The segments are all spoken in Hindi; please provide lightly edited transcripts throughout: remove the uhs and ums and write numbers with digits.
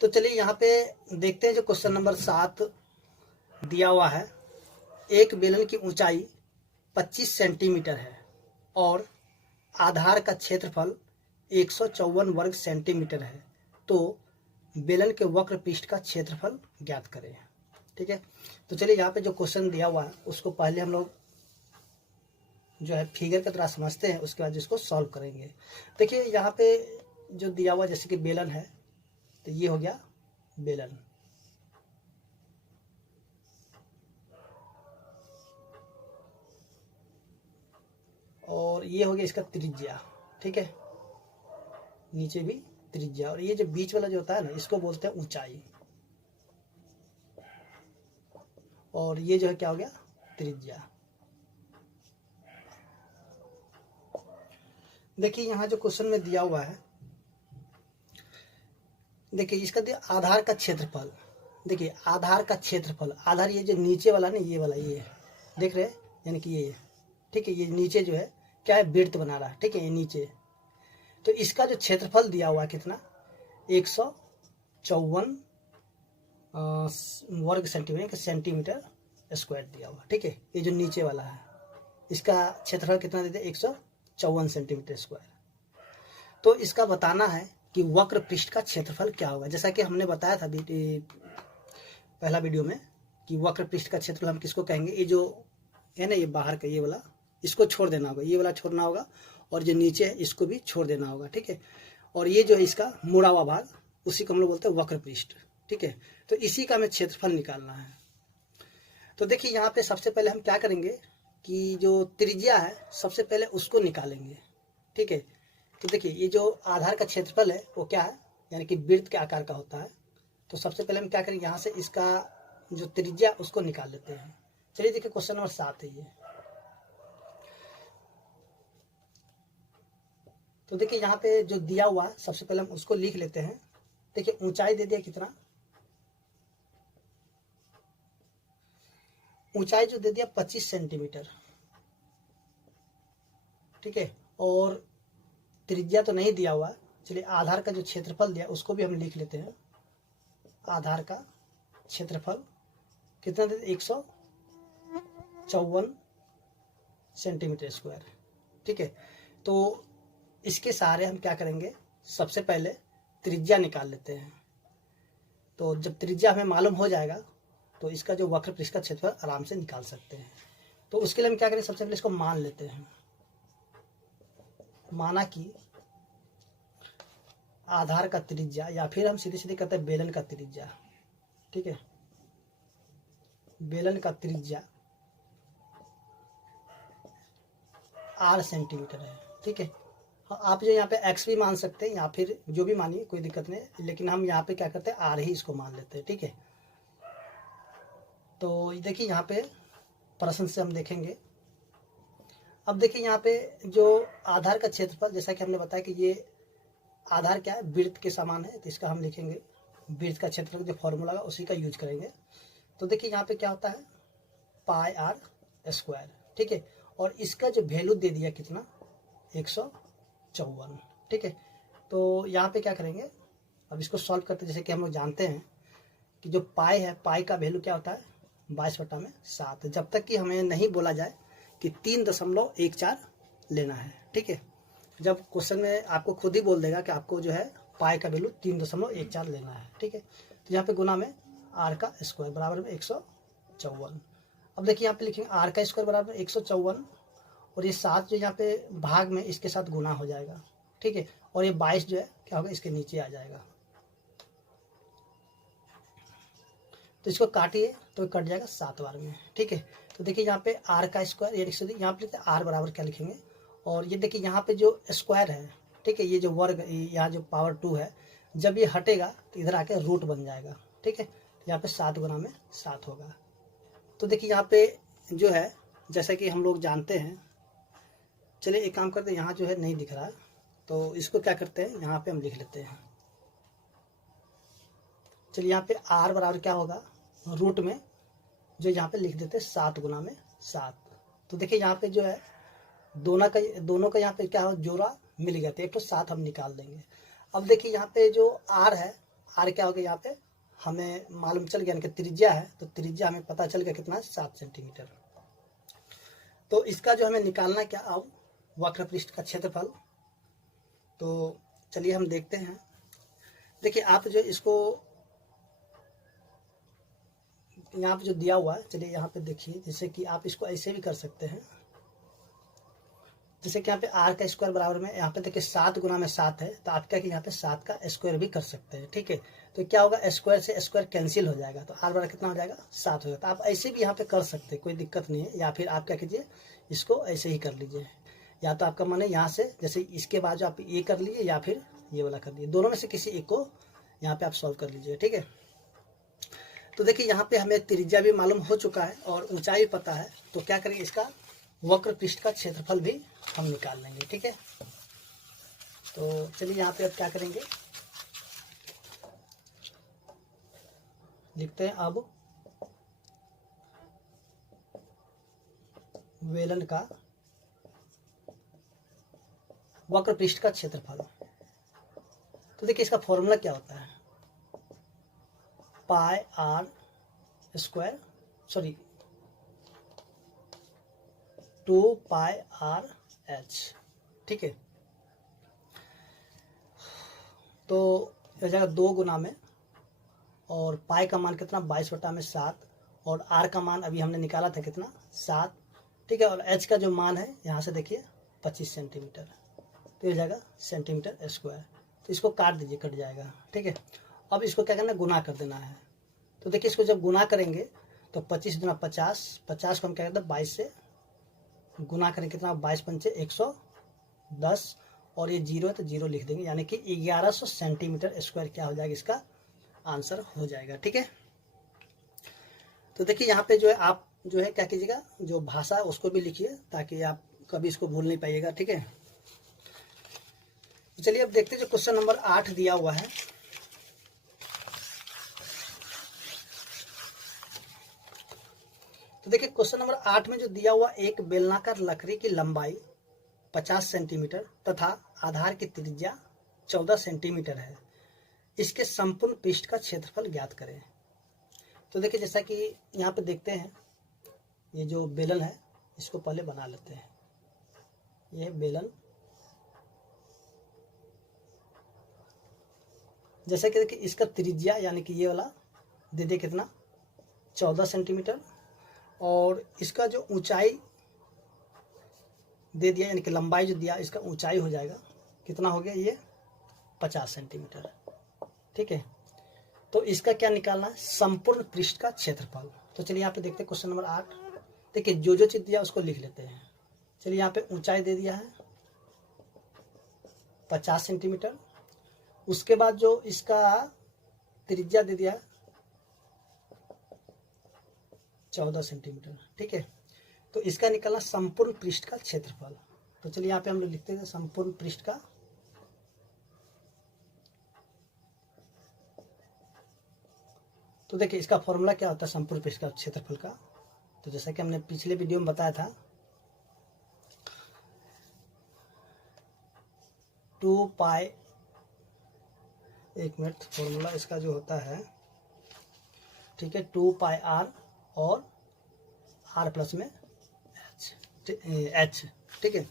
तो चलिए यहाँ पे देखते हैं जो क्वेश्चन नंबर 7 दिया हुआ है। एक बेलन की ऊंचाई 25 सेंटीमीटर है और आधार का क्षेत्रफल 154 वर्ग सेंटीमीटर है, तो बेलन के वक्र पृष्ठ का क्षेत्रफल ज्ञात करें। ठीक है, तो चलिए यहाँ पे जो क्वेश्चन दिया हुआ है उसको पहले हम लोग जो है फिगर की तरह समझते हैं, उसके बाद इसको सॉल्व करेंगे। देखिए यहाँ पे जो दिया हुआ जैसे कि बेलन है, तो ये हो गया बेलन, और ये हो गया इसका त्रिज्या। ठीक है, नीचे भी त्रिज्या, और ये जो बीच वाला जो होता है ना, इसको बोलते हैं ऊंचाई, और ये जो है क्या हो गया, त्रिज्या। देखिए यहाँ जो क्वेश्चन में दिया हुआ है, देखिए इसका दिया आधार का क्षेत्रफल। देखिए आधार का क्षेत्रफल, आधार ये जो नीचे वाला ना, ये वाला, ये देख रहे हैं, यानी कि ये, ठीक है, ये नीचे जो है क्या है, वृत्त बना रहा है। ठीक है, ये नीचे, तो इसका जो क्षेत्रफल दिया हुआ है कितना, 154 वर्ग सेंटीमीटर, सेंटीमीटर स्क्वायर दिया हुआ। ठीक है, ये जो नीचे वाला है इसका क्षेत्रफल कितना देते हैं, 154 सेंटीमीटर स्क्वायर। तो इसका बताना है कि वक्र पृष्ठ का क्षेत्रफल क्या होगा। जैसा कि हमने बताया था पहला वीडियो में कि वक्र पृष्ठ का क्षेत्रफल हम किसको कहेंगे, ये जो है ना, ये बाहर का ये वाला, इसको छोड़ देना होगा, ये वाला छोड़ना होगा, और जो नीचे है इसको भी छोड़ देना होगा। ठीक है, और ये जो है इसका मुड़ा हुआ भाग, उसी को हम लोग बोलते हैं वक्र पृष्ठ। ठीक है, तो इसी का हमें क्षेत्रफल निकालना है। तो देखिए यहाँ पे सबसे पहले हम क्या करेंगे कि जो त्रिज्या है सबसे पहले उसको निकालेंगे। ठीक है, तो देखिए ये जो आधार का क्षेत्रफल है वो क्या है, यानी कि वृत्त के आकार का होता है। तो सबसे पहले हम क्या करेंगे, यहाँ से इसका जो त्रिज्या उसको निकाल लेते हैं। चलिए देखिए क्वेश्चन नंबर 7 है ये। तो देखिए यहाँ पे जो दिया हुआ सबसे पहले हम उसको लिख लेते हैं। देखिए ऊंचाई दे दिया कितना, ऊंचाई जो दे दिया 25 सेंटीमीटर। ठीक है, और त्रिज्या तो नहीं दिया हुआ। चलिए आधार का जो क्षेत्रफल दिया उसको भी हम लिख लेते हैं। आधार का क्षेत्रफल कितना देते, 154 सेंटीमीटर स्क्वायर। ठीक है, तो इसके सहारे हम क्या करेंगे, सबसे पहले त्रिज्या निकाल लेते हैं। तो जब त्रिज्या हमें मालूम हो जाएगा तो इसका जो वक्र पृष्ठ का क्षेत्रफल आराम से निकाल सकते हैं। तो उसके लिए हम क्या करें, सबसे पहले इसको मान लेते हैं। माना कि आधार का त्रिज्या, या फिर हम सीधे सीधे कहते हैं बेलन का त्रिज्या। ठीक है, बेलन का त्रिज्या 8 सेंटीमीटर है। ठीक है, आप जो यहाँ पे x भी मान सकते हैं या फिर जो भी मानिए, कोई दिक्कत नहीं, लेकिन हम यहाँ पे क्या करते हैं, r ही इसको मान लेते हैं। ठीक है, तो देखिए यहाँ पे प्रश्न से हम देखेंगे। अब देखिए यहाँ पे जो आधार का क्षेत्रफल, जैसा कि हमने बताया कि ये आधार क्या है, वृत्त के समान है, तो इसका हम लिखेंगे वृत्त का क्षेत्रफल, जो फॉर्मूला है उसी का यूज करेंगे। तो देखिए यहाँ पे क्या होता है, पाई आर स्क्वायर। ठीक है, और इसका जो वैल्यू दे दिया कितना, 154। ठीक है, तो यहाँ पे क्या करेंगे, अब इसको सॉल्व करते हैं। जैसे कि हम लोग जानते हैं कि जो पाई है, पाई का वैल्यू क्या होता है, 22/7। जब तक कि हमें नहीं बोला जाए कि 3.14 लेना है। ठीक है, जब क्वेश्चन में आपको खुद ही बोल देगा कि आपको जो है पाई का वैल्यू 3.14 लेना है। ठीक है, तो यहाँ पे गुना में आर का स्क्वायर बराबर में 154। अब देखिए यहाँ पे लिखेंगे आर का स्क्वायर बराबर 154, और ये 7 जो यहाँ पे भाग में इसके साथ गुना हो जाएगा। ठीक है, और ये 22 जो है क्या होगा, इसके नीचे आ जाएगा। तो इसको काटिए तो कट जाएगा 7 बार में। ठीक है, तो देखिए यहाँ पे आर का स्क्वायर, ये यहाँ पे लिखते हैं आर बराबर क्या लिखेंगे, और ये देखिए यहाँ पे जो स्क्वायर है, ठीक है, ये जो वर्ग, यहाँ जो पावर 2 है, जब ये हटेगा तो इधर आके रूट बन जाएगा। ठीक है, यहाँ पे 7 गुना में 7 होगा। तो देखिए यहाँ पे जो है, जैसा कि हम लोग जानते हैं, चलिए एक काम करते हैं, यहाँ जो है नहीं दिख रहा है, तो इसको क्या करते हैं, यहाँ पे हम लिख लेते हैं। चलिए यहाँ पे आर बराबर क्या होगा, रूट में जो यहाँ पे लिख देते हैं 7 गुना में 7। तो देखिए यहाँ पे जो है दोनों का यहाँ पे क्या हो, जोड़ा मिल गया, तो एक तो 7 हम निकाल देंगे। अब देखिए यहाँ पे जो आर है, आर क्या हो गया यहाँ पे हमें मालूम चल गया, यानी कि त्रिज्या है, तो त्रिज्या हमें पता चल गया कितना 7 सेंटीमीटर। तो इसका जो हमें निकालना क्या अब वक्र पृष्ठ का क्षेत्रफल। तो चलिए हम देखते हैं। देखिए आप जो इसको यहाँ पे जो दिया हुआ है, चलिए यहाँ पे देखिए, जैसे कि आप इसको ऐसे भी कर सकते हैं, जैसे कि यहाँ पे आर का स्क्वायर बराबर में यहाँ पे देखिए 7 गुना में 7 है, तो आप क्या कि यहाँ पे 7 का स्क्वायर भी कर सकते हैं। ठीक है, तो क्या होगा स्क्वायर से स्क्वायर कैंसिल हो जाएगा, तो आर बराबर कितना हो जाएगा 7 हो जाता है। आप ऐसे भी यहाँ पे कर सकते हैं, कोई दिक्कत नहीं है। या फिर आप क्या कीजिए इसको ऐसे ही कर लीजिए, या तो आपका मन है यहाँ से जैसे इसके बाद जो आप ये कर लीजिए या फिर ये वाला कर लीजिए, दोनों में से किसी एक को यहाँ पे आप सॉल्व कर लीजिए। ठीक है, तो देखिए यहाँ पे हमें त्रिज्या भी मालूम हो चुका है और ऊंचाई पता है, तो क्या करेंगे इसका वक्र पृष्ठ का क्षेत्रफल भी हम निकाल लेंगे। ठीक है, तो चलिए यहाँ पे अब क्या करेंगे, लिखते हैं अब वेलन का वक्र पृष्ठ का क्षेत्रफल। तो देखिए इसका फॉर्मूला क्या होता है, pi r square, sorry 2 pi r h. ठीक है, तो हो जाएगा 2 गुना में, और पाई का मान कितना 22/7, और आर का मान अभी हमने निकाला था कितना 7। ठीक है, और एच का जो मान है यहाँ से देखिए 25 सेंटीमीटर, तो हो जाएगा सेंटीमीटर स्क्वायर। तो इसको काट दीजिए, कट जाएगा। ठीक है, अब इसको क्या करना है गुना कर देना है। तो देखिए इसको जब गुना करेंगे तो 25 गुना 50, 50 को हम क्या करते हैं 22 से गुना करें, कितना 22 पंचे 110, और ये 0 है तो 0 लिख देंगे, यानी कि 1100 सेंटीमीटर स्क्वायर क्या हो जाएगा, इसका आंसर हो जाएगा। ठीक है, तो देखिए यहाँ पे जो है आप जो है क्या कीजिएगा, जो भाषा उसको भी लिखिए ताकि आप कभी इसको भूल नहीं पाइएगा। ठीक है, तो चलिए अब देखते हैं जो क्वेश्चन नंबर 8 दिया हुआ है। तो देखिए क्वेश्चन नंबर 8 में जो दिया हुआ, एक बेलनाकार लकड़ी की लंबाई 50 सेंटीमीटर तथा आधार की त्रिज्या 14 सेंटीमीटर है, इसके संपूर्ण पृष्ठ का क्षेत्रफल ज्ञात करें। तो देखिए जैसा कि यहाँ पे देखते हैं, ये जो बेलन है इसको पहले बना लेते हैं। ये बेलन, जैसा कि देखिए इसका त्रिज्या यानी कि ये वाला दे दे कितना 14 सेंटीमीटर, और इसका जो ऊंचाई दे दिया यानी कि लंबाई जो दिया, इसका ऊंचाई हो जाएगा कितना हो गया ये 50 सेंटीमीटर। ठीक है, तो इसका क्या निकालना है संपूर्ण पृष्ठ का क्षेत्रफल। तो चलिए यहाँ पे देखते हैं क्वेश्चन नंबर 8। देखिए जो चीज दिया उसको लिख लेते हैं। चलिए यहाँ पे ऊंचाई दे दिया है 50 सेंटीमीटर, उसके बाद जो इसका त्रिज्या दे दिया 14 सेंटीमीटर। ठीक है, तो इसका निकलना संपूर्ण पृष्ठ का क्षेत्रफल। तो चलिए यहाँ पे हम लोग लिखते हैं संपूर्ण पृष्ठ का, तो देखिए इसका फॉर्मूला क्या होता है संपूर्ण पृष्ठ का क्षेत्रफल का। तो जैसा कि हमने पिछले वीडियो में बताया था 2 पाई, एक मिनट, फॉर्मूला इसका जो होता है, ठीक है 2 पाई आर और आर प्लस में एच। ठीक है,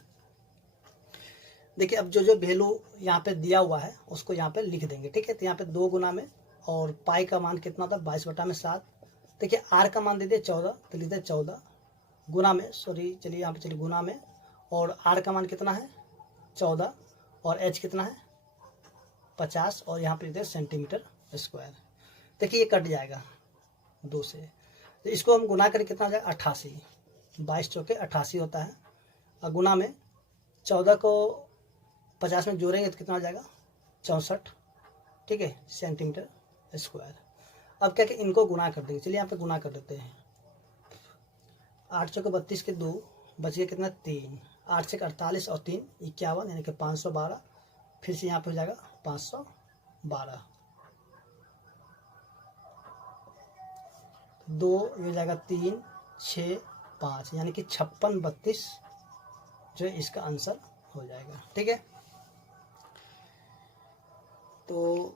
देखिए अब जो वैल्यू यहाँ पे दिया हुआ है उसको यहाँ पे लिख देंगे। ठीक है, तो यहाँ पे 2 गुना में, और पाई का मान कितना था 22/7। देखिए आर का मान दे दिए 14, तो लिखते 14 गुना में, सॉरी चलिए यहाँ पे चलिए गुना में, और आर का मान कितना है 14, और एच कितना है 50, और यहाँ पे सेंटीमीटर स्क्वायर। देखिए ये कट जाएगा 2 से, तो इसको हम गुना करें कितना हो जाएगा 88, 22 चौके 88 होता है, और गुना में 14 को 50 में जोड़ेंगे तो कितना हो जाएगा 64। ठीक है, सेंटीमीटर स्क्वायर। अब क्या कि इनको गुना कर देंगे, चलिए यहाँ पे गुना कर देते हैं। 8 चौके 32 के 2 बच गया कितना 3, 8 से 48 और 3 51, यानी कि 512। फिर से यहाँ पे हो जाएगा 512, 2 ये हो जाएगा 3 6 5, यानी कि 56 32 जो है इसका आंसर हो जाएगा। ठीक है, तो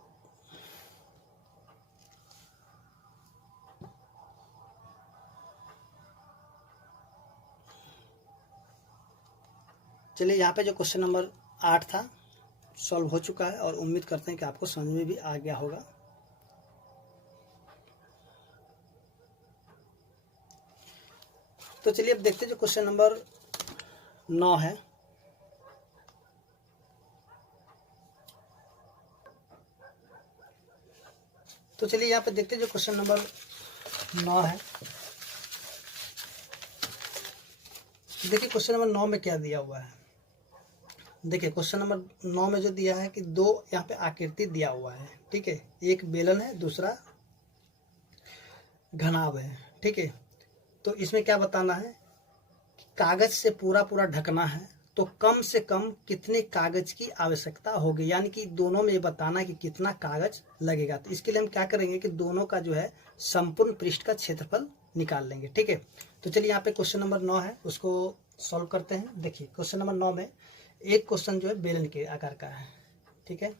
चलिए यहाँ पे जो क्वेश्चन नंबर 8 था सॉल्व हो चुका है और उम्मीद करते हैं कि आपको समझ में भी आ गया होगा। तो चलिए अब देखते हैं जो क्वेश्चन नंबर 9 है। तो चलिए यहाँ पे देखते हैं जो क्वेश्चन नंबर 9 है। देखिए क्वेश्चन नंबर 9 में क्या दिया हुआ है। देखिए क्वेश्चन नंबर 9 में जो दिया है कि दो यहाँ पे आकृति दिया हुआ है, ठीक है। एक बेलन है, दूसरा घनाभ है, ठीक है। तो इसमें क्या बताना है कि कागज से पूरा पूरा ढकना है तो कम से कम कितने कागज की आवश्यकता होगी, यानी कि दोनों में ये बताना है कि कितना कागज लगेगा। तो इसके लिए हम क्या करेंगे कि दोनों का जो है संपूर्ण पृष्ठ का क्षेत्रफल निकाल लेंगे, ठीक है। तो चलिए यहाँ पे क्वेश्चन नंबर 9 है, उसको सॉल्व करते हैं। देखिए क्वेश्चन नंबर 9 में एक क्वेश्चन जो है बेलन के आकार का है, ठीक है।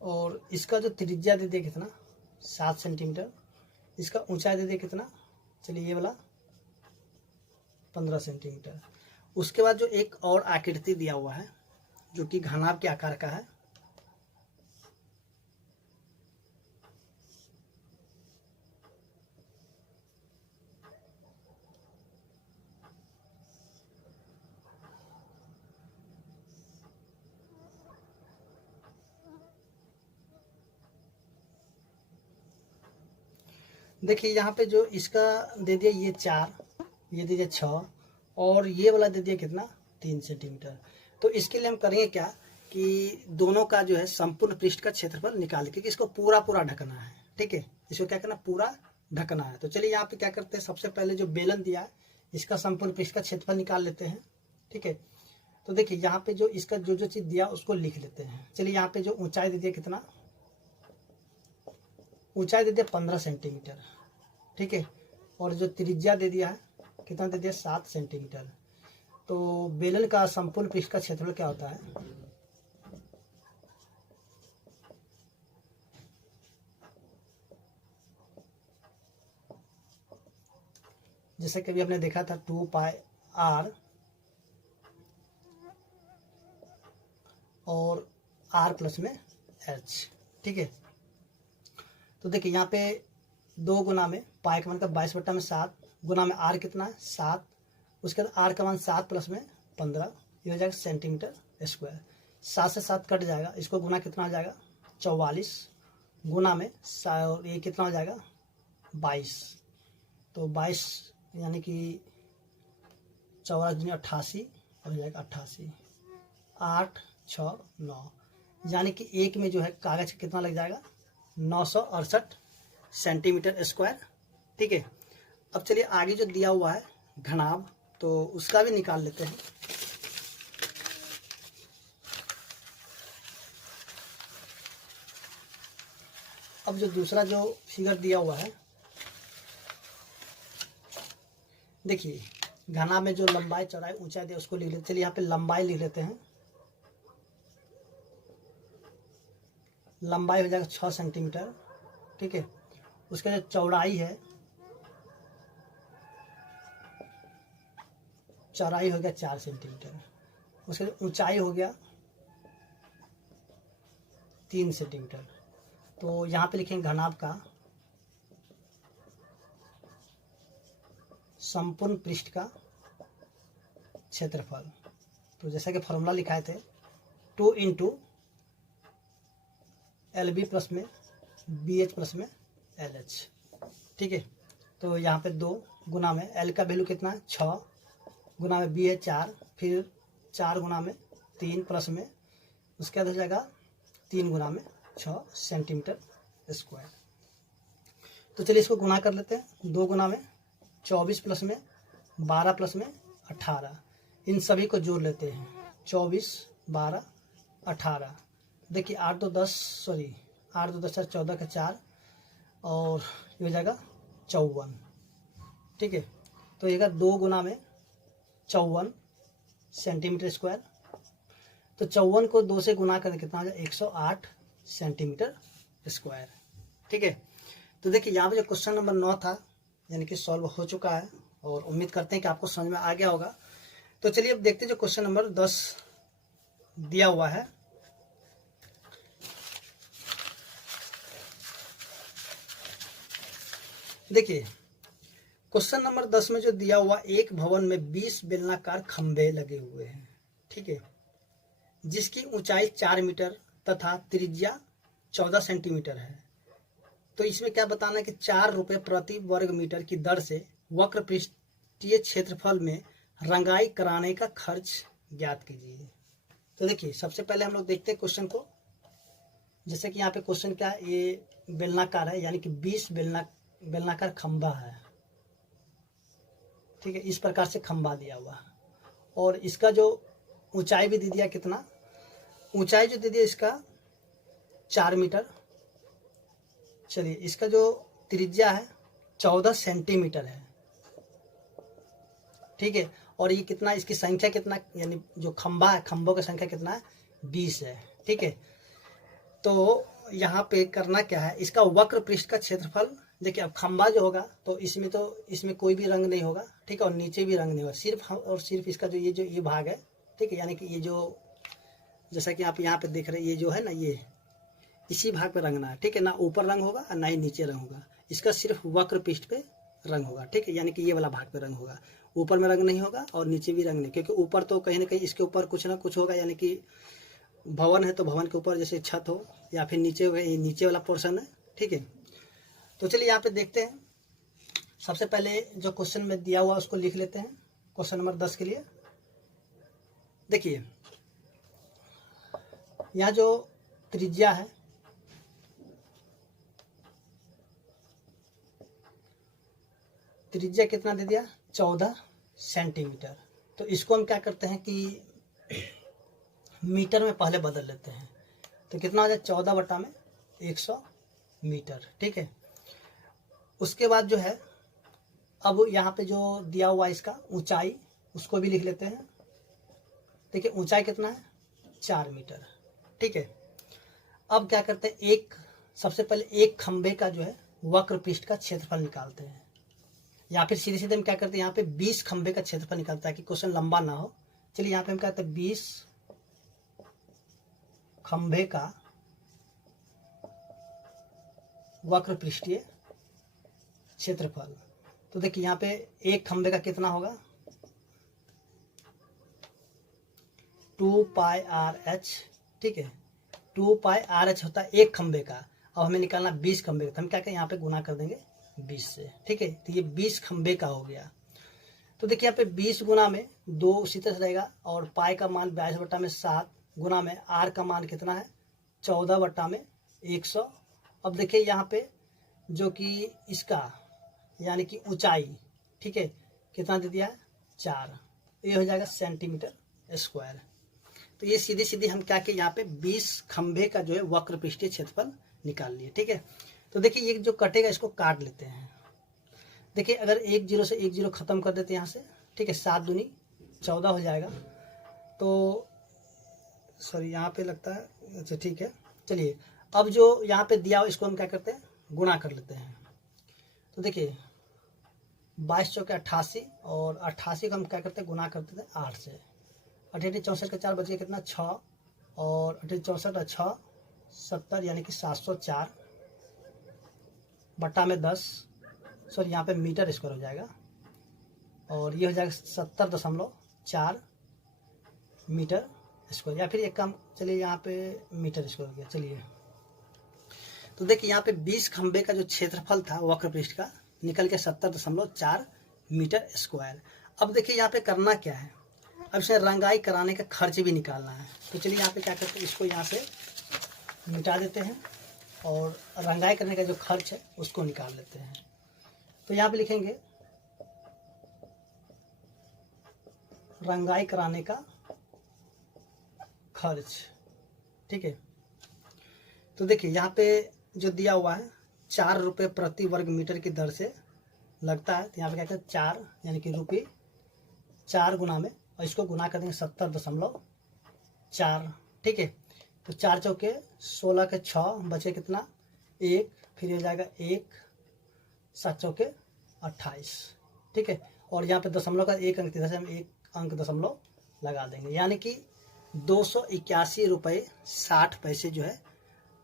और इसका जो त्रिज्या दे दिया कितना 7 सेंटीमीटर, इसका ऊंचाई दे दिया कितना, चलिए ये वाला 15 सेंटीमीटर। उसके बाद जो एक और आकृति दिया हुआ है जो कि घनाभ के आकार का है, देखिए यहाँ पे जो इसका दे दिया ये 4, ये दे दिया 6 और ये वाला दे दिया कितना 3 सेंटीमीटर। तो इसके लिए हम करेंगे क्या कि दोनों का जो है संपूर्ण पृष्ठ का क्षेत्रफल निकाल के इसको पूरा पूरा ढकना है, ठीक है। इसको क्या करना, पूरा ढकना है। तो चलिए यहाँ पे क्या करते हैं, सबसे पहले जो बेलन दिया है इसका संपूर्ण पृष्ठ का क्षेत्रफल निकाल लेते हैं, ठीक है। तो देखिए यहाँ पे जो इसका जो जो चीज दिया उसको लिख लेते हैं। चलिए यहाँ पे जो ऊंचाई दे दिया कितना, ऊंचाई दे दिया 15 सेंटीमीटर, ठीक है। और जो त्रिज्या दे दिया है कितना दे दिया 7 सेंटीमीटर। तो बेलन का संपूर्ण पृष्ठ का क्षेत्रफल क्या होता है, जैसे कि अभी आपने देखा था 2 पाई r और r प्लस में h, ठीक है। तो देखिए यहाँ पे 2 गुना में पाई का मतलब 22/7 गुना में r कितना है 7, उसके बाद r का मान 7 प्लस में 15, ये हो जाएगा सेंटीमीटर स्क्वायर। 7 से 7 कट जाएगा, इसको गुना कितना हो जाएगा 44 गुना में ये कितना हो जाएगा 22। तो 22 यानी कि 44 दूनी 88 हो जाएगा 88, 8 6 9, यानी कि एक में जो है कागज कितना लग जाएगा 968 सेंटीमीटर स्क्वायर, ठीक है। अब चलिए आगे जो दिया हुआ है घनाभ, तो उसका भी निकाल लेते हैं। अब जो दूसरा जो फिगर दिया हुआ है, देखिए घनाभ में जो लंबाई चौड़ाई ऊंचाई दिया उसको लिख लेते। चलिए यहाँ पे लंबाई लिख लेते हैं। लंबाई हो जाएगा 6 सेंटीमीटर, ठीक है। उसका जो चौड़ाई है, चौड़ाई हो गया 4 सेंटीमीटर। उसका जो ऊंचाई हो गया 3 सेंटीमीटर। तो यहाँ पे लिखेंगे घनाभ का संपूर्ण पृष्ठ का क्षेत्रफल। तो जैसा कि फॉर्मूला लिखाए थे 2 इंटू LB प्लस में BH प्लस में LH, ठीक है। तो यहाँ पे 2 गुना में L का वैल्यू कितना है 6 गुना में B है 4, फिर 4 गुना में 3 प्लस में उसके बाद हो जाएगा 3 गुना में 6 सेंटीमीटर स्क्वायर। तो चलिए इसको गुना कर लेते हैं। 2 गुना में 24 प्लस में 12 प्लस में 18, इन सभी को जोड़ लेते हैं 24 12 18। देखिए 8 2 10 14 का 4 और ये हो जाएगा 54, ठीक है। तो ये 2 गुना में 54 सेंटीमीटर स्क्वायर। तो 54 को 2 से गुना करके कितना आ जाए 108 सेंटीमीटर स्क्वायर। ठीक है, तो देखिए यहाँ पे जो क्वेश्चन नंबर 9 था यानी कि सॉल्व हो चुका है और उम्मीद करते हैं कि आपको समझ में आ गया होगा। तो चलिए अब देखते हैं जो क्वेश्चन नंबर 10 दिया हुआ है। देखिए क्वेश्चन नंबर 10 में जो दिया हुआ, एक भवन में 20 बेलनाकार खंभे लगे हुए हैं, ठीक है, जिसकी ऊंचाई 4 मीटर तथा त्रिज्या 14 सेंटीमीटर है। तो इसमें क्या बताना है कि 4 रुपये प्रति वर्ग मीटर की दर से वक्र पृष्ठीय क्षेत्रफल में रंगाई कराने का खर्च ज्ञात कीजिए। तो देखिए सबसे पहले हम लोग देखते हैं क्वेश्चन को। जैसे कि यहाँ पे क्वेश्चन क्या है, ये बेलनाकार है यानी कि 20 बेलनाकार खंभा है, ठीक है, इस प्रकार से खंभा दिया हुआ और इसका जो ऊंचाई भी दे दिया, कितना ऊंचाई जो दे दिया इसका 4 मीटर। चलिए इसका जो त्रिज्या है 14 सेंटीमीटर है, ठीक है, और ये कितना, इसकी संख्या कितना, यानी जो खंभा है खंभों की संख्या कितना है 20 है, ठीक है। तो यहाँ पे करना क्या है, इसका वक्र पृष्ठ का क्षेत्रफल। देखिए अब खंभा जो होगा तो इसमें कोई भी रंग नहीं होगा, ठीक है, और नीचे भी रंग नहीं होगा, सिर्फ और सिर्फ इसका जो ये भाग है, ठीक है, यानी कि ये जो जैसा कि आप यहाँ पे देख रहे हैं, ये जो है ना, ये इसी भाग पे रंगना है, ठीक है, ना ऊपर रंग होगा और ना ही नीचे रंग होगा, इसका सिर्फ वक्र पृष्ठ पे रंग होगा, ठीक है, यानी कि ये वाला भाग पे रंग होगा, ऊपर में रंग नहीं होगा और नीचे भी रंग नहीं, क्योंकि ऊपर तो कहीं ना कहीं इसके ऊपर कुछ ना कुछ होगा, यानी कि भवन है तो भवन के ऊपर जैसे छत हो या फिर नीचे हो, ये नीचे वाला पोर्शन है, ठीक है। तो चलिए यहाँ पे देखते हैं। सबसे पहले जो क्वेश्चन में दिया हुआ उसको लिख लेते हैं क्वेश्चन नंबर 10 के लिए। देखिए यहाँ जो त्रिज्या है, त्रिज्या कितना दे दिया 14 सेंटीमीटर। तो इसको हम क्या करते हैं कि मीटर में पहले बदल लेते हैं। तो कितना हो जाए 14 बटा में 100 मीटर, ठीक है। उसके बाद जो है, अब यहाँ पे जो दिया हुआ इसका ऊंचाई, उसको भी लिख लेते हैं। देखिए ऊंचाई कितना है 4 मीटर, ठीक है। अब क्या करते हैं, सबसे पहले एक खंबे का जो है वक्र पृष्ठ का क्षेत्रफल निकालते हैं, या फिर सीधे सीधे हम क्या करते हैं, यहाँ पे 20 खंबे का क्षेत्रफल निकालता है कि क्वेश्चन लंबा ना हो। चलिए यहाँ पे हम कहते हैं 20 खंबे का वक्र पृष्ठीय क्षेत्रफल। तो देखिए यहाँ पे एक खंबे का कितना होगा 2 पाई आर एच, ठीक है, 2 पाई आर एच होता है एक खंबे का। अब हमें निकालना 20 खंबे का, तो हम क्या करें, यहाँ पे गुना कर देंगे 20 से, ठीक है। तो ये 20 खंबे का हो गया। तो देखिए यहाँ पे 20 गुना में 2 उसी तरह से रहेगा, और पाई का मान 22 बटा में 7 गुना में आर का मान कितना है 14 बटा में 100। अब देखिए यहाँ पे जो कि इसका यानी कि ऊंचाई, ठीक है, कितना दे दिया है 4, ये हो जाएगा सेंटीमीटर स्क्वायर। तो ये सीधी सीधी हम क्या किए, यहाँ पे 20 खंबे का जो है वक्र पृष्ठीय क्षेत्रफल निकाल लिए, ठीक है। तो देखिए ये जो कटेगा इसको काट लेते हैं। देखिए अगर 1 0 से 1 0 खत्म कर देते हैं यहाँ से, ठीक है, 7 दूनी 14 हो जाएगा। तो सॉरी यहाँ पे लगता है, अच्छा ठीक है। चलिए अब जो यहाँ पे दिया हो इसको हम क्या करते हैं, गुणा कर लेते हैं। तो देखिए 22 चौके 88, और 88 को हम क्या करते हैं, गुना करते थे 8 से। 88 64 का 4 बच गया कितना 6, और 88 64 6 70, यानी कि 704 बटा में 10, सॉरी यहाँ पे मीटर स्क्वायर हो जाएगा, और ये हो जाएगा 70.4 मीटर स्क्वायर, या फिर एक काम, चलिए यहाँ पे मीटर स्क्वायर हो गया। चलिए तो देखिए यहाँ पे 20 खंबे का जो क्षेत्रफल था वक्र पृष्ठ का निकल के 70.4 मीटर स्क्वायर। अब देखिए यहाँ पे करना क्या है, अब इसे रंगाई कराने का खर्च भी निकालना है। तो चलिए यहाँ पे क्या करते हैं, इसको यहाँ से मिटा देते हैं और रंगाई करने का जो खर्च है उसको निकाल लेते हैं। तो यहाँ पे लिखेंगे रंगाई कराने का खर्च, ठीक है। तो देखिए यहाँ पे जो दिया हुआ है 4 रुपये प्रति वर्ग मीटर की दर से लगता है, तो यहाँ पे क्या कहते हैं 4 यानी कि रुपये 4 गुना में और इसको गुना कर देंगे 70.4, ठीक है। तो 4 चौके 16 के 6 बचे कितना 1, फिर हो जाएगा 1, 7 चौके 28, ठीक है। और यहाँ पे दशमलव का 1 अंक इधर से हम 1 अंक दशमलव लगा देंगे, यानी कि 281 रुपये 60 पैसे जो है,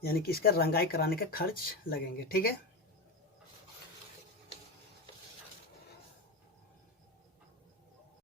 यानी कि इसका रंगाई कराने के खर्च लगेंगे, ठीक है।